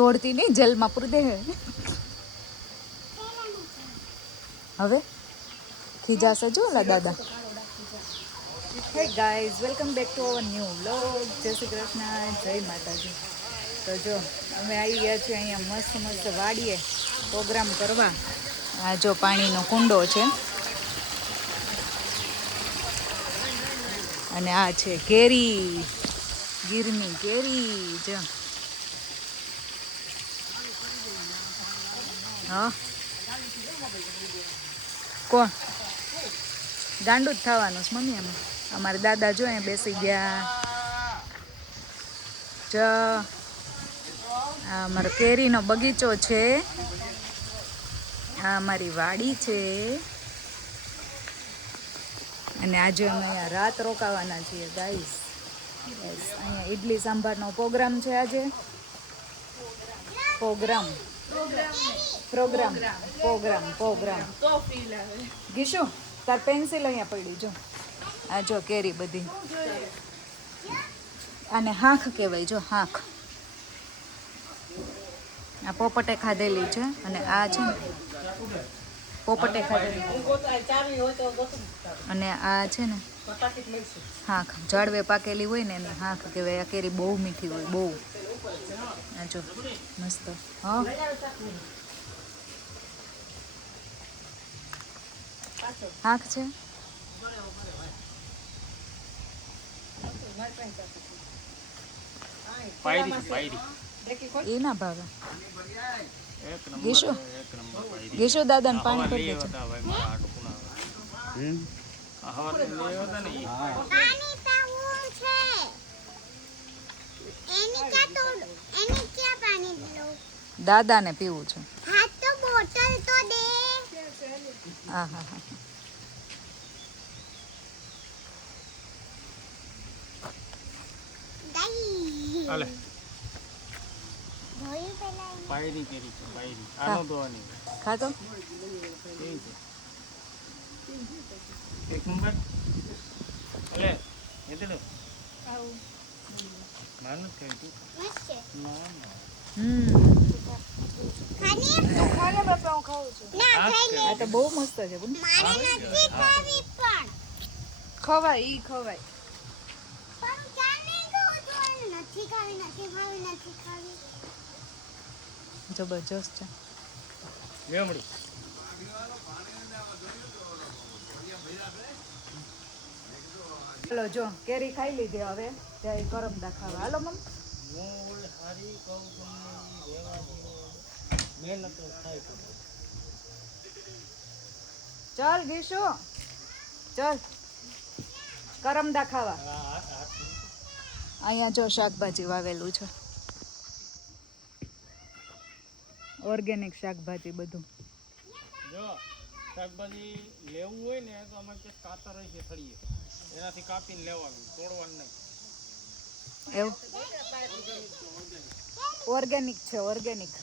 તોડતી નહીં, જેલમાં પૂરી દે. હવે ખીજાશે જો ઓલા દાદા. Hey guys, welcome back to our new vlog. જય શ્રી કૃષ્ણ, જય માતાજી. તો જો અમે આવી ગયા છીએ અહીંયા મસ્ત મસ્ત વાડીએ પ્રોગ્રામ કરવા. આ જો પાણીનો કુંડો છે અને આ છે કેરી, ગીરની કેરી. જો હા, કોણ ગાંડું જ થવાનું છે મમ્મી. એમાં અમારા દાદા જો અહીંયા બેસી ગયા. જો આ અમારો કેરીનો બગીચો છે, આ અમારી વાડી છે અને આજે અમે અહીંયા રાત રોકાવાના છીએ ગાઈસ. અહીંયા ઇડલી સાંભારનો પ્રોગ્રામ છે આજે. પ્રોગ્રામ ગીશુ, તાર પેન્સિલ અહીંયા પડી. જો આ જો કેરી બધી, આને હાંખ કહેવાય. જો હાંખ, આ પોપટે ખાધેલી છે અને આ છે ને પોપટે ખાધેલી અને આ છે ને હાંખ, ઝાડવે પાકેલી હોય ને એની હાંખ કહેવાય. આ કેરી બહુ મીઠી હોય, બહુ. આ જો મસ્ત. હા, હાંખ છે. એ ના ભાવે. ગીશુ દાદાને પાણી ભરી દેજો. દાદાને પીવું છે. હા હા હા. અલે પાયરી કેરી છે, પાયરી. આનો દોવાની ખાતો કેવી છે? એક નંબર. અલે એટલે આવું માનું કે તું ના ના ખાની તો ખાને બાપા હું ખાઉં છું. ના ખાઈ લે. આ તો બહુ મસ્ત છે. મારે નથી ખાવી પણ ખવાય, ઈ ખવાય. જબરજસ્ત છે. ચલો જો કેરી ખાઈ લીધી, હવે જાય કરમદા ખાવા. હાલો મમ્મી. ચાલ ગીશુ, ચાલ કરમદા ખાવા. અહીંયા જો શાકભાજી વાવેલું છે, ઓર્ગેનિક શાકભાજી બધું. જો શાકભાજી લેવું હોય ને તો અમે કે કાતર છે થળીએ, એનાથી કાપીને લેવાનું, તોડવાનું નહીં. એવું ઓર્ગેનિક છે, ઓર્ગેનિક.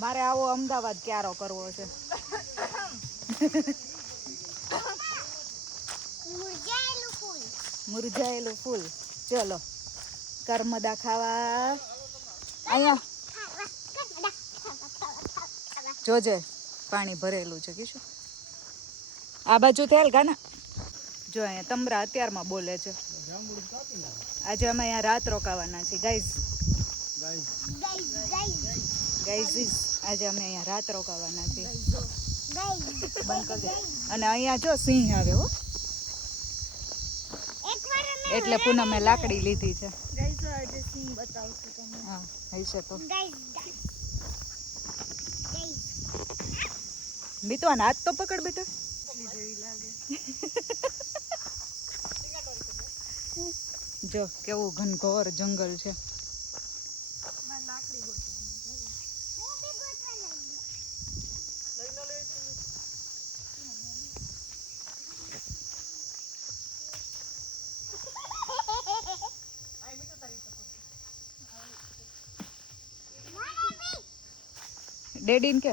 મારે આવો અમદાવાદ ક્યારો કરવો છે. મુરઝાયેલું ફૂલ. ચલો કરમદા ખાવા. અહીંયા જોજે પાણી ભરેલું છે. કીશું આ બાજુ થયેલ ગાના. જો અહીંયા તમરા અત્યારમાં બોલે છે. આજે અમે અહીંયા રાત રોકાવાના છીએ ગાઈઝ. આજે અમે અહીંયા રાત રોકાવાના છીએ. બંધ કરી દે. અને અહીંયા જો સિંહ આવે હો, એટલે પૂનમે લાકડી લીધી છે. હા હશે તો મીતવાન હાથ તો પકડ બેટા. જો કેવું ઘનઘોર જંગલ છે. ડેડીન કે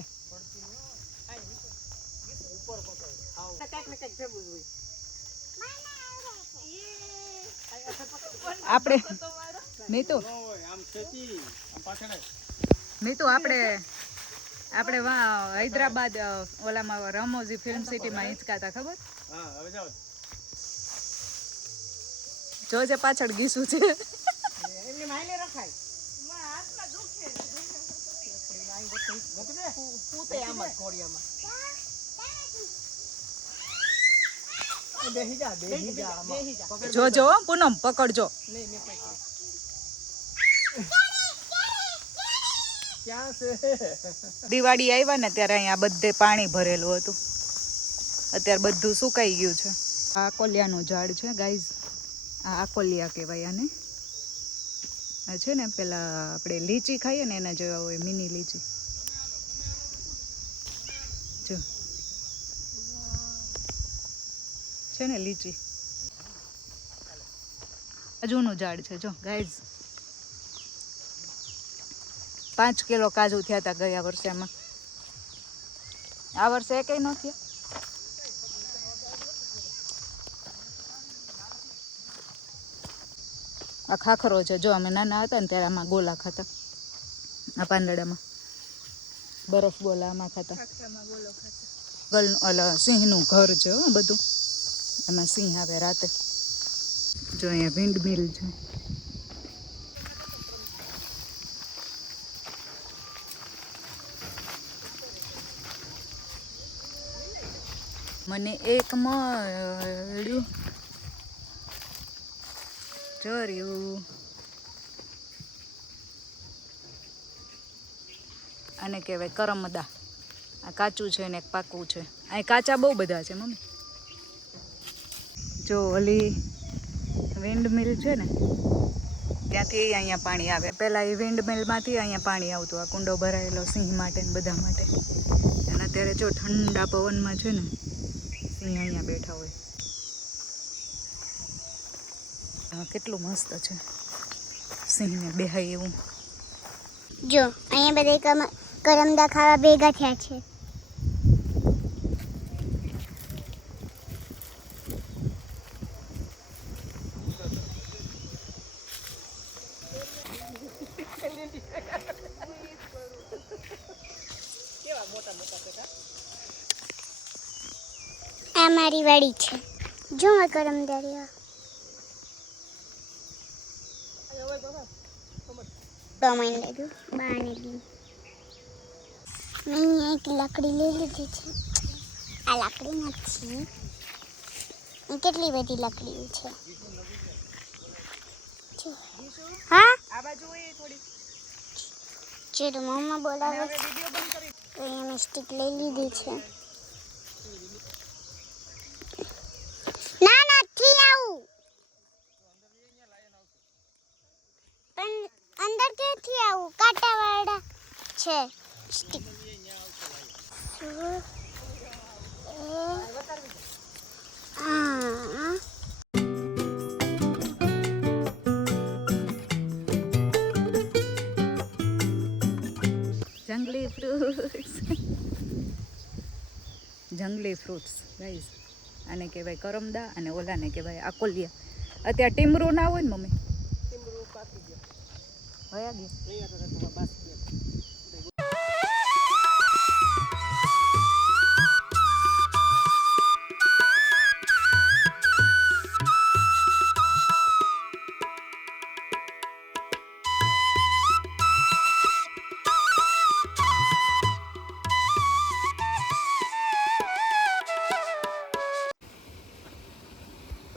આપણે નહીં તો આમ ખેતી આમ પાછળ મીતુ આપણે હૈદરાબાદ ઓલામાં રમોજી ફિલ્મ સિટીમાં હિંચકાતા ખબર? હા હવે જાઓ જોજે પાછળ ગીસું છે. એમની માયને રખાય મૂકી દે પૂતે આમાં ઘોડિયામાં બેહી જા આમાં. જોજો પૂનમ પકડજો. ક્યાં છે? દિવાળી આવ્યા ને ત્યારે અહીંયા બધે પાણી ભરેલું હતું. અત્યારે બધું સુકાઈ ગયું છે. આ આકોલિયાનું ઝાડ છે ગાઈઝ. આ આકોલિયા કહેવાય આને. આ છે ને પેલા આપણે લીચી ખાઈએ ને એના જેવા હોય, મિની લીચી. જો છે ને લીચી. કાજુનું ઝાડ છે જો ગાઈઝ. 5 કિલો કાજુ થયા હતા ગયા વર્ષેમાં. આ વર્ષે કઈ ન થયા. આ ખાખરો છે જો, અમે નાના હતા ને ત્યારે આમાં ગોલા ખાતા. આ પાંદડામાં બરફ ગોલા આમાં ખાતા. ઓલા સિંહનું ઘર છે બધું. એમાં સિંહ આવે રાતે. જો અહીંયા વિન્ડ મિલ છે. મને એક મળ્યું ચોર્યું. આને કહેવાય કરમદા. આ કાચું છે ને એક પાકું છે. અહીં કાચા બહુ બધા છે મમ્મી. જો ઓલી વિન્ડ મિલ છે ને ત્યાંથી અહીંયા પાણી આવે. પહેલાં એ વિન્ડ મિલમાંથી અહીંયા પાણી આવતું. આ કુંડો ભરાયેલો સિંહ માટે ને બધા માટે. અને અત્યારે જો ઠંડા પવનમાં છે ને સિંહ અહીંયા બેઠા હોય. કેટલું મસ્ત છે સિંહને બેહાય એવું. જો અહીંયા બધા કરમદા ખાવા ભેગા થયા છે. આ મારી વાડી છે. જો આ કરમદા રહ્યા. મેં એક લાકડી લઈ લીધી છે. આ લાકડી નથી. કેટલી બધી લાકડીઓ છે. હા આ બાજુ હોય થોડી. ચલો મમ્મા બોલાવે તો અહીંયા મેં સ્ટીક લઈ લીધી છે. ના નથી આવું પણ અંદર ક્યાંથી આવું? કાંટાવાળા છે સ્ટીક. જંગલી ફ્રૂટ્સ. જંગલી ફ્રૂટ્સ ગાઈઝ. આને કહેવાય કરમદા અને ઓલાને કહેવાય આકોલિયા. અત્યારે ટીમરું ના હોય ને મમ્મી? વયા ગયા.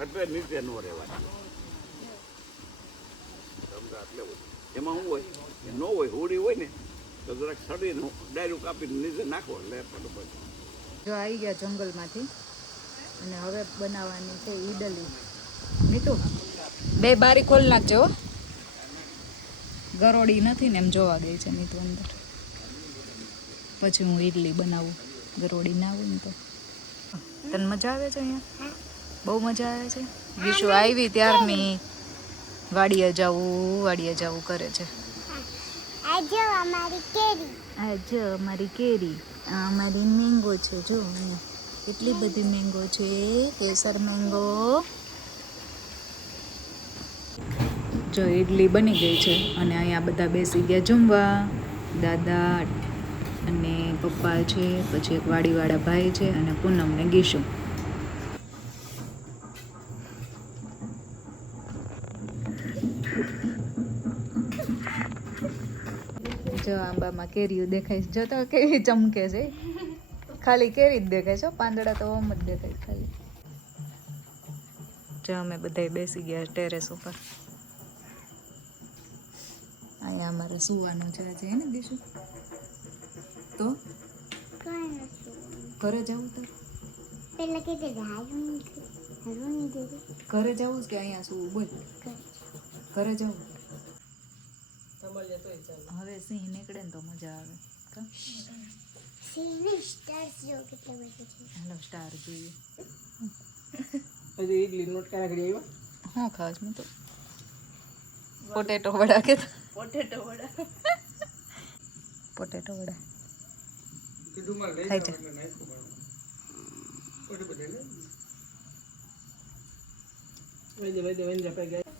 એટલે નીચે ન રહેવાનું. એમાં શું હોય ન હોય હોડી હોય ને તો જરાક સડીને ડાયરું કાપીને નીચે નાખો એટલે બરોબર. જો આવી ગયા જંગલમાંથી અને હવે બનાવવાની છે ઈડલી. મીઠું 2 બારી ખોલ નાખજો. ગરોળી નથી ને એમ જોવા ગઈ છે મીઠું અંદર. પછી હું ઈડલી બનાવું. ગરોળી ના હોય ને તો. તને મજા આવે છે અહીંયા? બહુ મજા આવે છે. વિશુ આવી ત્યારની વાડીએ જવું કરે છે. આ જો અમારી કેરી. આ જો અમારી કેરી. આ અમારી મેંગો છે. જો કેટલી બધી મેંગો છે. કેસર મેંગો. જો ઈડલી બની ગઈ છે અને અહીંયા બધા બેસી ગયા જમવા. દાદા અને પપ્પા છે, પછી એક વાડીવાળા ભાઈ છે અને પૂનમ ને ગીશુ. જો આંબામાં કેરીઓ દેખાય છે, જો તો કેવી ચમકે છે. ખાલી કેરી જ દેખાય છે, પાંદડા તો ઓમ જ દેખાય ખાલી. જો અમે બધા બેસી ગયા ટેરેસ ઉપર. અહીંયા અમારે સુવાનું છે આજે, હે ને દીશું? તો ઘરે જવું તો પેલા કે હારું ઘરે જવું કે અહીંયા સુવું? બોલ, ઘરે જવું. હવે સિંહ નીકળે ને તો મજા આવે. સ્ટાર્સ જો કેટલા બધા છે. હાલો સ્ટાર જોઈએ. હજી ઈડલી નોટ કાકડી આવ્યા. હા ખાસ મેં તો પોટેટો વડા કે પોટેટો વડા કીધું મારે લઈ ખાઈ જાવ જા. એટલે નાખ્યું બાળું. ઓટે બધે લે. વઈ જા પૈ ગયા.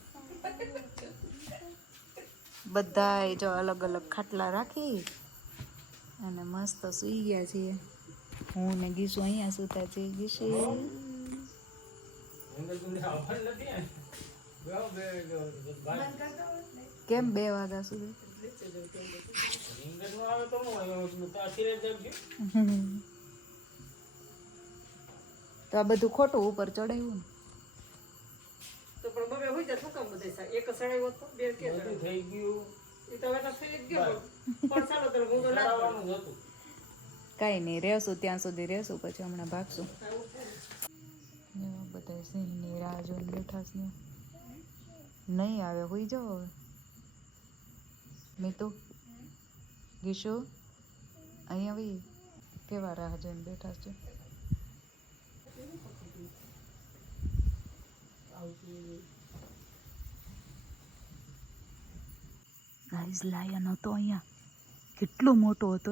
બધાય જો અલગ અલગ ખાટલા રાખી અને મસ્ત સૂઈ ગયા છીએ. હું ને ગીસુ અહીંયા સૂતા છીએ. ગીસુ કેમ 2 વાગ્યા સુધી? તો આ બધું ખોટું ઉપર ચડાવ્યું ને. તો પણ બબે હોય જાય શું કામ બધે એક સડાયો તો બે કે થઈ ગયું. એ તો હવે તો થઈ જ ગયો પણ ચાલો તો હું તો ના ચડાવવાનું જ હતું. કાંઈ નહીં, રહેશું ત્યાં સુધી રહેશું, પછી હમણાં ભાગશું. બધા સિંહની રાહ જોઈને બેઠા છે. નહીં આવે, હોઈ જાઓ હવે. મીતુ, ગીશુ અહીંયા આવી કેવા રાહ જોઈને બેઠા છે. ગાઈઝ લાયન હતો અહીંયા, કેટલો મોટો હતો.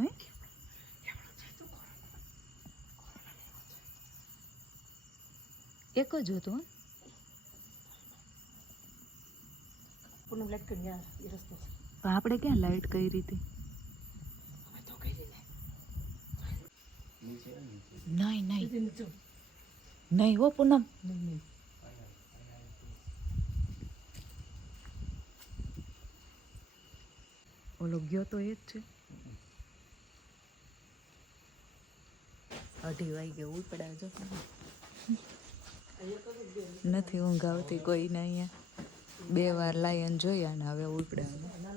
એક જ હતો. પૂનમ લાઈટ કરી યાર એ રસ્તો છે. પણ આપણે ક્યાં લાઈટ કઈ રીતે? અમે તો કહી દીધે નહીં નહીં નીચે નહીં હો પૂનમ. ઓલો ગયો તો એ જ છે. 2:30 વાગે ઉપડ્યા જો. નથી ઊંઘ આવતી કોઈને અહીંયા. 2 વાર લાયન જોયા ને હવે ઉપડ્યા.